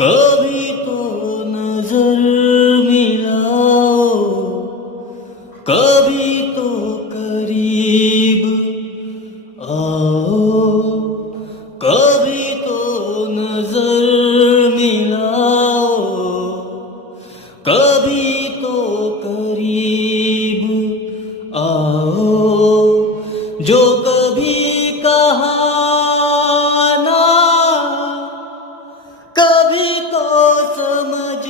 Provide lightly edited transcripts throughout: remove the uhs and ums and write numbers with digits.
कभी तो नजर मिलाओ, कभी तो करीब आओ, कभी तो नजर मिलाओ, कभी तो करीब आओ। जो कभी कहा ना, कभी तो समझ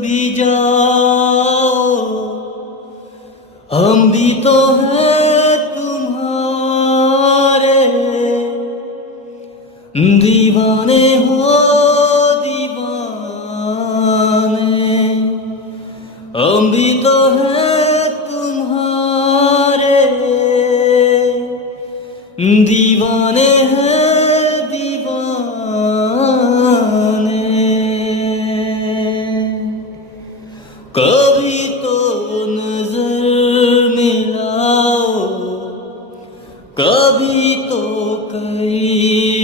भी जाओ। हम भी तो हैं तुम्हारे, दीवाने हो दीवाने। हम भी तो हैं तुम्हारे, दीवाने हैं दीवाने। कभी तो नजर मिलाओ, कभी तो करीब